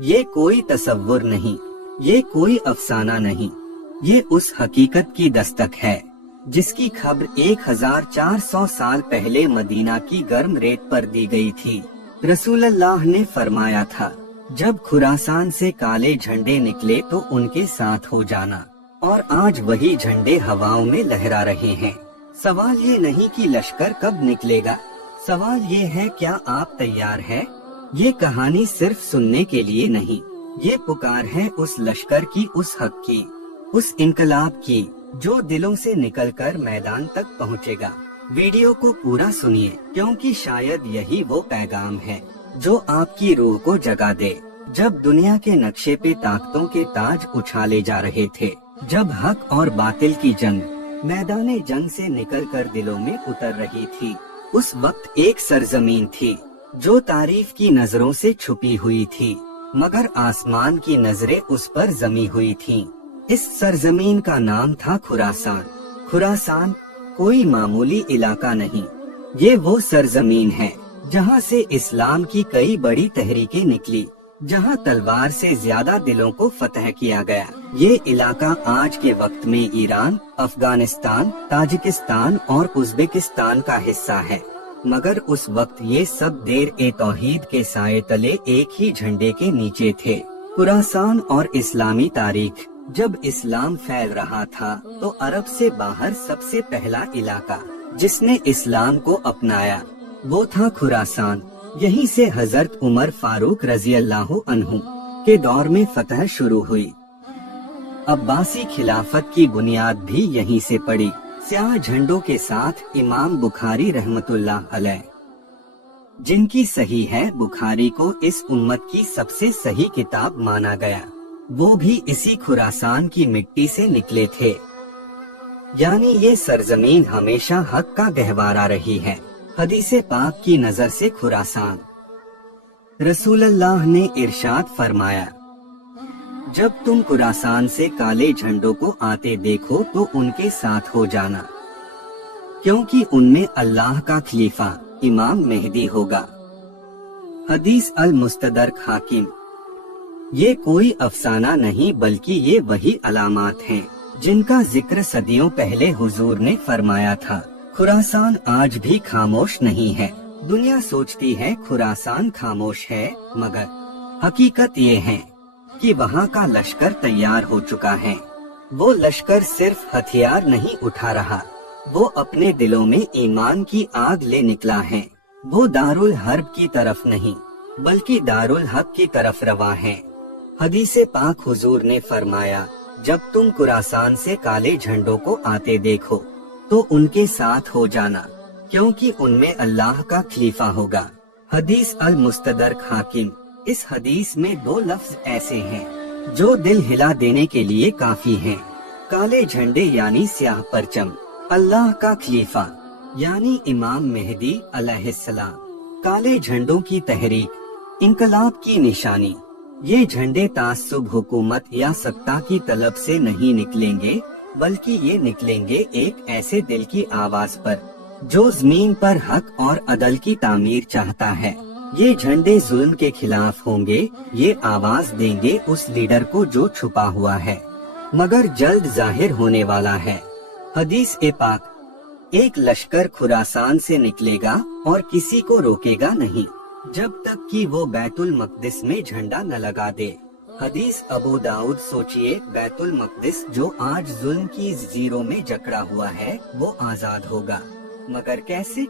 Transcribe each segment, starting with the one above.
ये कोई तसव्वुर नहीं, ये कोई अफसाना नहीं, ये उस हकीकत की दस्तक है जिसकी खबर 1400 साल पहले मदीना की गर्म रेत पर दी गई थी। रसूलुल्लाह ने फरमाया था, जब खुरासान से काले झंडे निकले तो उनके साथ हो जाना, और आज वही झंडे हवाओं में लहरा रहे हैं। सवाल ये नहीं कि लश्कर कब निकलेगा, सवाल ये है क्या आप तैयार हैं? ये कहानी सिर्फ सुनने के लिए नहीं, ये पुकार है उस लश्कर की, उस हक की, उस इनकलाब की जो दिलों से निकलकर मैदान तक पहुंचेगा। वीडियो को पूरा सुनिए, क्योंकि शायद यही वो पैगाम है जो आपकी रूह को जगा दे। जब दुनिया के नक्शे पे ताकतों के ताज उछाले जा रहे थे, जब हक और बातिल की जंग मैदाने जंग से निकलकर दिलों में उतर रही थी, उस वक्त एक सरजमीन थी जो तारीफ की नजरों से छुपी हुई थी, मगर आसमान की नजरें उस पर जमी हुई थीं। इस सरजमीन का नाम था खुरासान। खुरासान कोई मामूली इलाका नहीं, ये वो सरजमीन है जहाँ से इस्लाम की कई बड़ी तहरीकें निकली, जहाँ तलवार से ज्यादा दिलों को फतह किया गया। ये इलाका आज के वक्त में ईरान, अफगानिस्तान, ताजिकिस्तान और उज्बेकिस्तान का हिस्सा है, मगर उस वक्त ये सब देर ए तौहीद के साए तले एक ही झंडे के नीचे थे। खुरासान और इस्लामी तारीख। जब इस्लाम फैल रहा था तो अरब से बाहर सबसे पहला इलाका जिसने इस्लाम को अपनाया वो था खुरासान। यहीं से हजरत उमर फारूक रजी अल्लाह अन्हु के दौर में फतह शुरू हुई। अब्बासी खिलाफत की बुनियाद भी यहीं से पड़ी। स्याह झंडों के साथ इमाम बुखारी रहमतुल्लाह अलैह, जिनकी सही है बुखारी को इस उम्मत की सबसे सही किताब माना गया, वो भी इसी खुरासान की मिट्टी से निकले थे। यानी ये सरजमीन हमेशा हक का गहवारा रही है। हदीसे पाक की नजर से खुरासान। रसूलुल्लाह ने इरशाद फरमाया, जब तुम खुरासान से काले झंडों को आते देखो तो उनके साथ हो जाना, क्योंकि उनमें अल्लाह का खलीफा इमाम मेहदी होगा। हदीस अल मुस्तदरक हाकिम। ये कोई अफसाना नहीं बल्कि ये वही अलामात हैं जिनका जिक्र सदियों पहले हुजूर ने फरमाया था। खुरासान आज भी खामोश नहीं है। दुनिया सोचती है खुरासान खामोश है, मगर हकीकत ये है कि वहाँ का लश्कर तैयार हो चुका है। वो लश्कर सिर्फ हथियार नहीं उठा रहा, वो अपने दिलों में ईमान की आग ले निकला है। वो दारुल हर्ब की तरफ नहीं बल्कि दारुल हक की तरफ रवा है। हदीसे पाक हुजूर ने फरमाया, जब तुम खुरासान से काले झंडों को आते देखो तो उनके साथ हो जाना, क्योंकि उनमें अल्लाह का खलीफा होगा। हदीस अल मुस्तदरक हाकिम। इस हदीस में दो लफ्ज ऐसे हैं जो दिल हिला देने के लिए काफी हैं। काले झंडे यानी स्याह परचम, अल्लाह का खलीफा यानी इमाम मेहदी अलैहिस्सलाम। काले झंडों की तहरीक, इनकलाब की निशानी। ये झंडे तासुब, हुकूमत या सत्ता की तलब से नहीं निकलेंगे, बल्कि ये निकलेंगे एक ऐसे दिल की आवाज पर जो जमीन पर हक और अदल की तामीर चाहता है। ये झंडे जुल्म के खिलाफ होंगे, ये आवाज देंगे उस लीडर को जो छुपा हुआ है मगर जल्द जाहिर होने वाला है। हदीस ए पाक। एक लश्कर खुरासान से निकलेगा और किसी को रोकेगा नहीं जब तक कि वो बैतुल मकदिस में झंडा न लगा दे। हदीस अबू दाऊद। सोचिए, बैतुल मकदिस जो आज जुल्म की जंजीरों में जकड़ा हुआ है वो आजाद होगा, मगर कैसे?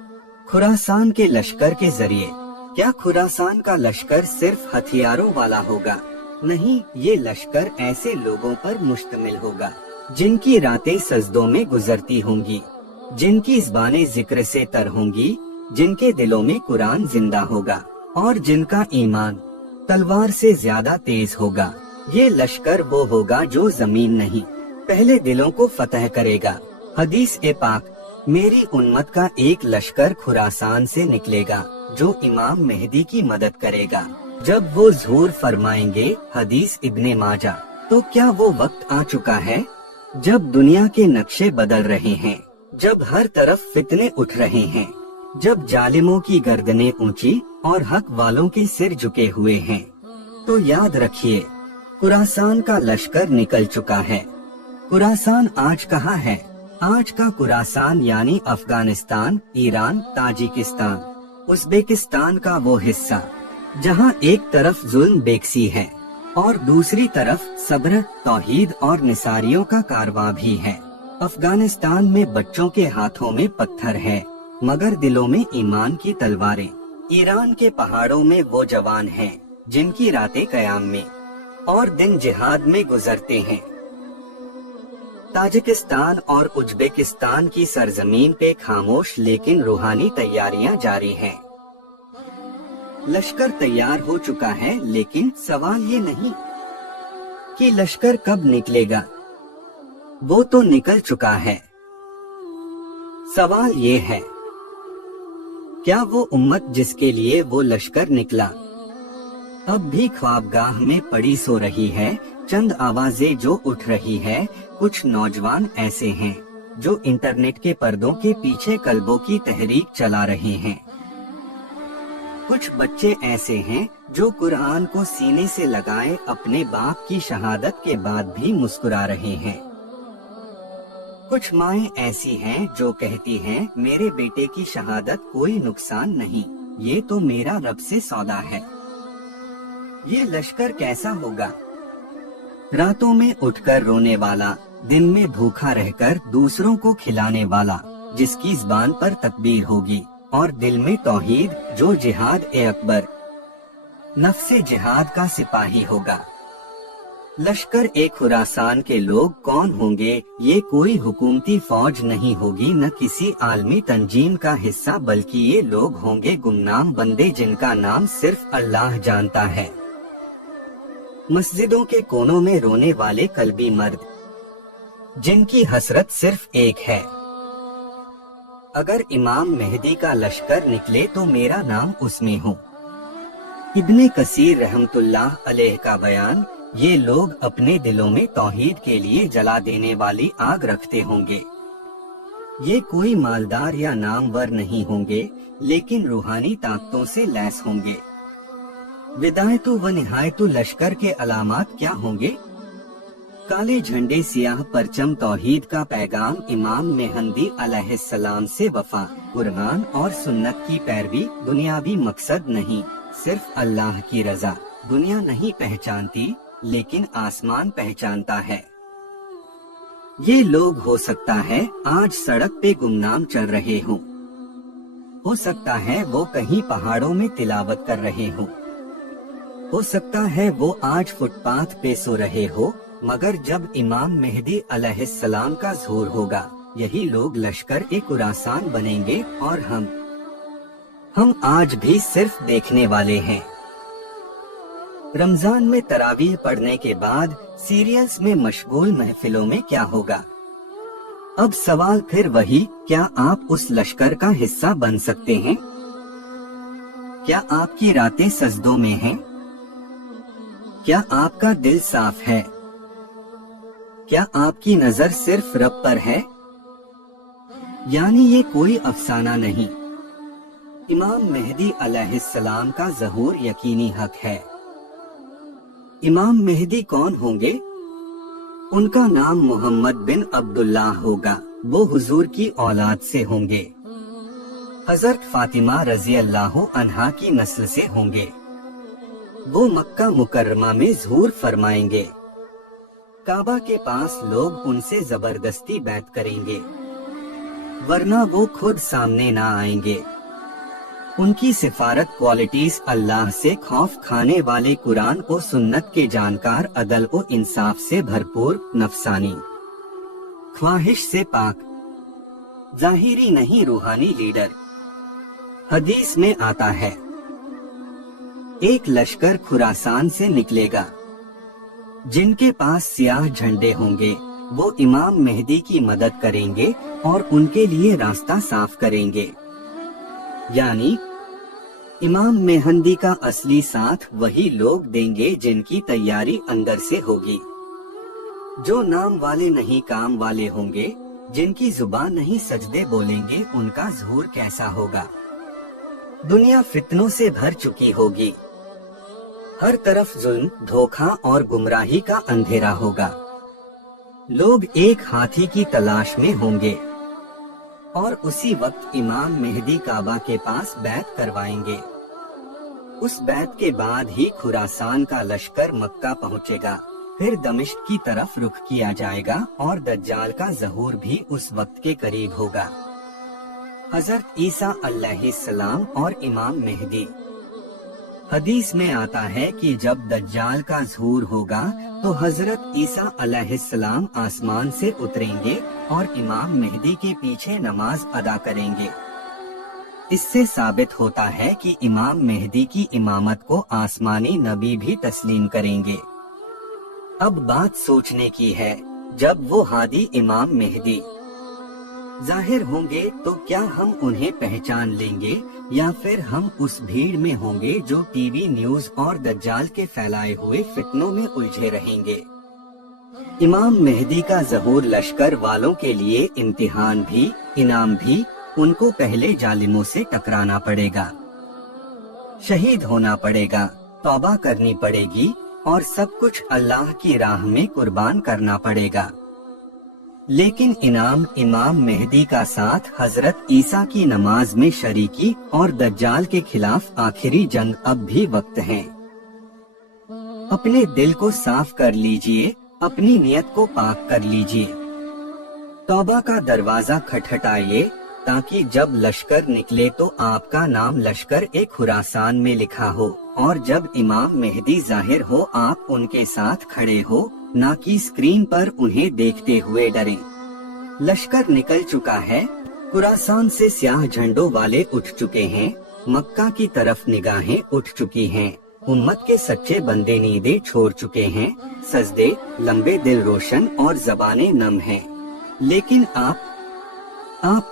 खुरासान के लश्कर के जरिए। क्या खुरासान का लश्कर सिर्फ हथियारों वाला होगा? नहीं, ये लश्कर ऐसे लोगों पर मुश्तमिल होगा जिनकी रातें सजदों में गुजरती होंगी, जिनकी ज़बानें जिक्र से तर होंगी, जिनके दिलों में कुरान जिंदा होगा और जिनका ईमान तलवार से ज्यादा तेज होगा। ये लश्कर वो होगा जो जमीन नहीं, पहले दिलों को फतह करेगा। हदीस ए पाक। मेरी उम्मत का एक लश्कर खुरासान से निकलेगा जो इमाम मेहदी की मदद करेगा जब वो ज़हूर फरमाएंगे। हदीस इब्ने माजा। तो क्या वो वक्त आ चुका है जब दुनिया के नक्शे बदल रहे हैं, जब हर तरफ फितने उठ रहे हैं, जब जालिमों की गर्दनें ऊंची और हक वालों के सिर झुके हुए हैं? तो याद रखिए, खुरासान का लश्कर निकल चुका है। खुरासान आज कहाँ है? आज का खुरासान यानी अफगानिस्तान, ईरान, ताजिकिस्तान, उज़्बेकिस्तान का वो हिस्सा जहाँ एक तरफ जुल्म बेकसी है और दूसरी तरफ सब्र, तौहीद और निसारियों का कारवां भी है। अफगानिस्तान में बच्चों के हाथों में पत्थर है मगर दिलों में ईमान की तलवारें। ईरान के पहाड़ों में वो जवान हैं जिनकी रातें कयाम में और दिन जिहाद में गुजरते हैं। ताजिकिस्तान और उज़्बेकिस्तान की सरजमीन पे खामोश लेकिन रूहानी तैयारियां जारी हैं। लश्कर तैयार हो चुका है, लेकिन सवाल ये नहीं कि लश्कर कब निकलेगा, वो तो निकल चुका है। सवाल ये है, क्या वो उम्मत जिसके लिए वो लश्कर निकला अब भी ख्वाबगाह में पड़ी सो रही है? चंद आवाजें जो उठ रही है, कुछ नौजवान ऐसे हैं जो इंटरनेट के पर्दों के पीछे कल्बों की तहरीक चला रहे हैं। कुछ बच्चे ऐसे हैं जो कुरान को सीने से लगाए अपने बाप की शहादत के बाद भी मुस्कुरा रहे हैं। कुछ माएं ऐसी हैं जो कहती हैं, मेरे बेटे की शहादत कोई नुकसान नहीं, ये तो मेरा रब से सौदा है। ये लश्कर कैसा होगा? रातों में उठकर रोने वाला, दिन में भूखा रहकर दूसरों को खिलाने वाला, जिसकी ज़बान पर तकबीर होगी और दिल में तौहीद, जो जिहाद ए अकबर, नफ्से जिहाद का सिपाही होगा। लश्कर ए खुरासान के लोग कौन होंगे? ये कोई हुकूमती फौज नहीं होगी, न किसी आलमी तंजीम का हिस्सा, बल्कि ये लोग होंगे गुमनाम बंदे जिनका नाम सिर्फ अल्लाह जानता है। मस्जिदों के कोनों में रोने वाले कल्बी मर्द, जिनकी हसरत सिर्फ एक है, अगर इमाम मेहदी का लश्कर निकले तो मेरा नाम उसमें हो। इब्ने कसीर रहमतुल्लाह अलैह का बयान, ये लोग अपने दिलों में तौहीद के लिए जला देने वाली आग रखते होंगे। ये कोई मालदार या नामवर नहीं होंगे, लेकिन रूहानी ताकतों से लैस होंगे। विदायतु व निहायतु लश्कर के अलामात क्या होंगे? काले झंडे, सियाह परचम, तौहीद का पैगाम, इमाम मेहंदी अलैहिस्सलाम से वफा, कुरान और सुन्नत की पैरवी, दुनियावी मकसद नहीं, सिर्फ अल्लाह की रजा। दुनिया नहीं पहचानती, लेकिन आसमान पहचानता है। ये लोग हो सकता है आज सड़क पे गुमनाम चल रहे हों, हो सकता है वो कहीं पहाड़ों में तिलावत कर रहे हों, हो सकता है वो आज फुटपाथ पे सो रहे हो, मगर जब इमाम मेहदी अलैहिस्सलाम का ज़हूर होगा, यही लोग लश्कर ए खुरासान बनेंगे और हम आज भी सिर्फ देखने वाले हैं। रमजान में तरावीह पढ़ने के बाद सीरियल्स में मशगूल महफिलों में क्या होगा? अब सवाल फिर वही, क्या आप उस लश्कर का हिस्सा बन सकते हैं? क्या आपकी रातें सजदों में हैं? क्या आपका दिल साफ है? क्या आपकी नजर सिर्फ रब पर है? यानी ये कोई अफसाना नहीं, इमाम मेहदी अलैहिस्सलाम का ज़हूर यकीनी हक है। इमाम मेहदी कौन होंगे? उनका नाम मोहम्मद बिन अब्दुल्लाह होगा। वो हुजूर की औलाद से होंगे, हजरत फातिमा रजी अल्लाह अन्हा की नस्ल से होंगे। वो मक्का मुकर्रमा में ज़हूर फरमाएंगे। काबा के पास लोग उनसे जबरदस्ती बैत करेंगे, वरना वो खुद सामने ना आएंगे। उनकी सिफारत क्वालिटीज अल्लाह से खौफ खाने वाले, कुरान और सुन्नत के जानकार, अदल और इंसाफ से भरपूर, नफसानी ख्वाहिश से पाक, जाहिरी नहीं रूहानी लीडर। हदीस में आता है, एक लश्कर खुरासान से निकलेगा जिनके पास सियाह झंडे होंगे। वो इमाम मेहदी की मदद करेंगे और उनके लिए रास्ता साफ करेंगे। यानी इमाम मेहंदी का असली साथ वही लोग देंगे जिनकी तैयारी अंदर से होगी, जो नाम वाले नहीं काम वाले होंगे, जिनकी जुबान नहीं सजदे बोलेंगे। उनका ज़हूर कैसा होगा? दुनिया फितनों से भर चुकी होगी, हर तरफ जुल्म, धोखा और गुमराही का अंधेरा होगा। लोग एक हाथी की तलाश में होंगे और उसी वक्त इमाम मेहदी काबा के पास बैत करवाएंगे। उस बैत के बाद ही खुरासान का लश्कर मक्का पहुंचेगा। फिर दमिश्क की तरफ रुख किया जाएगा और दज्जाल का ज़हूर भी उस वक्त के करीब होगा। हजरत ईसा अलैहिस्सलाम और इमाम मेहदी। हदीस में आता है कि जब दज्जाल का ज़हूर होगा तो हजरत ईसा अलैहिस्सलाम आसमान से उतरेंगे और इमाम मेहदी के पीछे नमाज अदा करेंगे। इससे साबित होता है कि इमाम मेहदी की इमामत को आसमानी नबी भी तस्लीम करेंगे। अब बात सोचने की है, जब वो हादी इमाम मेहदी जाहिर होंगे तो क्या हम उन्हें पहचान लेंगे या फिर हम उस भीड़ में होंगे जो टीवी न्यूज और दज्जाल के फैलाए हुए फितनों में उलझे रहेंगे। इमाम मेहदी का ज़हूर लश्कर वालों के लिए इम्तिहान भी, इनाम भी। उनको पहले जालिमों से टकराना पड़ेगा, शहीद होना पड़ेगा, तौबा करनी पड़ेगी और सब कुछ अल्लाह की राह में कुर्बान करना पड़ेगा। लेकिन इनाम इमाम मेहदी का साथ हजरत ईसा की नमाज में शरीकी और दज्जाल के खिलाफ आखिरी जंग अब भी वक्त है। अपने दिल को साफ कर लीजिए, अपनी नियत को पाक कर लीजिए, तौबा का दरवाजा खटखटाइए ताकि जब लश्कर निकले तो आपका नाम लश्कर ए खुरासान में लिखा हो और जब इमाम मेहदी जाहिर हो आप उनके साथ खड़े हो, ना कि स्क्रीन पर उन्हें देखते हुए डरें। लश्कर निकल चुका है, खुरासान से स्याह झंडों वाले उठ चुके हैं, मक्का की तरफ निगाहें उठ चुकी हैं, उम्मत के सच्चे बंदे नींदें छोड़ चुके हैं, सजदे लंबे, दिल रोशन और ज़बानें नम हैं। लेकिन आप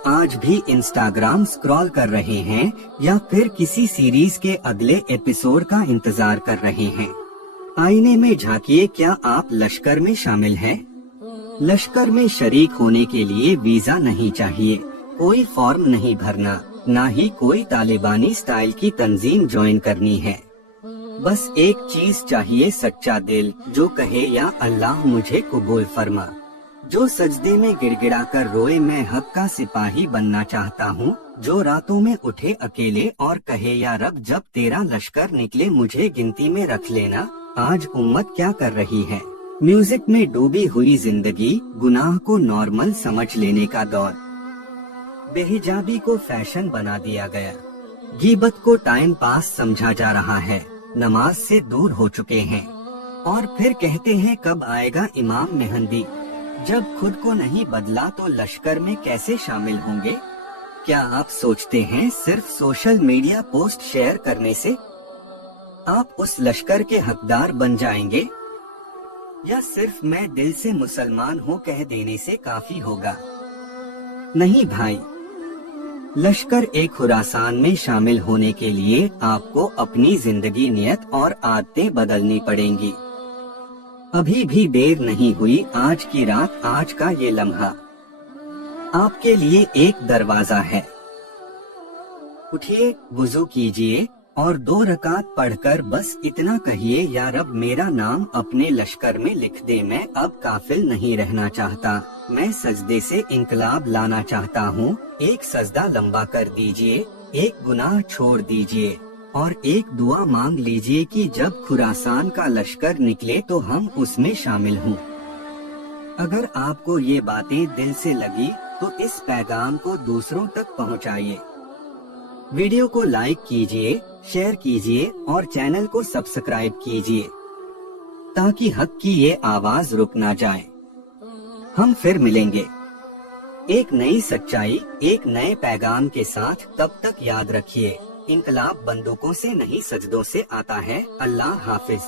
आज भी इंस्टाग्राम स्क्रॉल कर रहे हैं या फिर किसी सीरीज के अगले एपिसोड का इंतजार कर रहे हैं। आईने में झांकिए, क्या आप लश्कर में शामिल हैं? लश्कर में शरीक होने के लिए वीजा नहीं चाहिए, कोई फॉर्म नहीं भरना, ना ही कोई तालिबानी स्टाइल की तंजीम ज्वाइन करनी है। बस एक चीज चाहिए, सच्चा दिल जो कहे या अल्लाह मुझे कबूल फरमा, जो सजदे में गिड़गिड़ा कर रोए मैं हक का सिपाही बनना चाहता हूँ, जो रातों में उठे अकेले और कहे या रब जब तेरा लश्कर निकले मुझे गिनती में रख लेना। आज उम्मत क्या कर रही है? म्यूजिक में डूबी हुई जिंदगी, गुनाह को नॉर्मल समझ लेने का दौर, बेहिजाबी को फैशन बना दिया गया, गीबत को टाइम पास समझा जा रहा है, नमाज से दूर हो चुके हैं और फिर कहते हैं कब आएगा इमाम मेहदी। जब खुद को नहीं बदला तो लश्कर में कैसे शामिल होंगे? क्या आप सोचते हैं सिर्फ सोशल मीडिया पोस्ट शेयर करने से आप उस लश्कर के हकदार बन जाएंगे, या सिर्फ मैं दिल से मुसलमान हूँ कह देने से काफी होगा? नहीं भाई, लश्कर ए खुरासान में शामिल होने के लिए आपको अपनी जिंदगी, नियत और आदतें बदलनी पड़ेंगी। अभी भी देर नहीं हुई, आज की रात, आज का ये लम्हा आपके लिए एक दरवाजा है। उठिए, वुजू कीजिए और 2 रकात पढ़कर बस इतना कहिए, या रब मेरा नाम अपने लश्कर में लिख दे, मैं अब काफिल नहीं रहना चाहता, मैं सजदे से इंकलाब लाना चाहता हूँ। एक सजदा लंबा कर दीजिए, एक गुनाह छोड़ दीजिए और एक दुआ मांग लीजिए कि जब खुरासान का लश्कर निकले तो हम उसमें शामिल हों। अगर आपको ये बातें दिल से लगी तो इस पैगाम को दूसरों तक पहुंचाइए। वीडियो को लाइक कीजिए, शेयर कीजिए और चैनल को सब्सक्राइब कीजिए ताकि हक की ये आवाज रुक ना जाए। हम फिर मिलेंगे एक नई सच्चाई, एक नए पैगाम के साथ। तब तक याद रखिए, इनकलाब बंदूकों से नहीं सजदों से आता है। अल्लाह हाफिज।